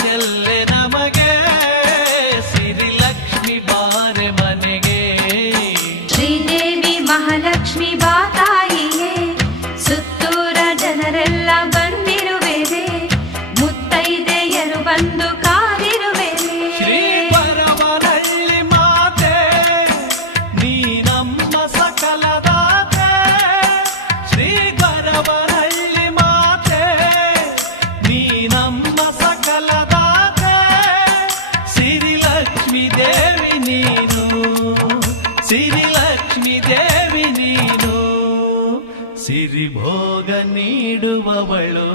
ಚೆಲ್ಲೆ ನಮಗೆ ಸಿರಿ ಲಕ್ಷ್ಮಿ ಬಾರೆ ಮನೆಗೆ. ಶ್ರೀದೇವಿ ಮಹಾಲಕ್ಷ್ಮಿ ಬಾ ತಾಯಿಯೇ, ಸುತ್ತೂರ ಜನರೆಲ್ಲ ಬಂದಿರುವೆರೆ, ಮುತ್ತೈದೆಯರು ಬಂದು ಕಾದಿರುವೆರೆ. ಶ್ರೀ ಬರವರಳ್ಳಿ ಮಾತೆ ನೀ ನಮ್ಮ ಸಕಲದಾತೆ, ಶ್ರೀ ಬರವರಳ್ಳಿ ಮಾತೆ ನೀ ನಮ್ಮ ಸಕಲದಾತೆ. ಸಿರಿ ಲಕ್ಷ್ಮೀ ದೇವಿ ನೀನು, ಸಿರಿ ಲಕ್ಷ್ಮೀ ದೇವಿ ನೀನು, ಸಿರಿ ಭೋಗ ನೀಡುವವಳು.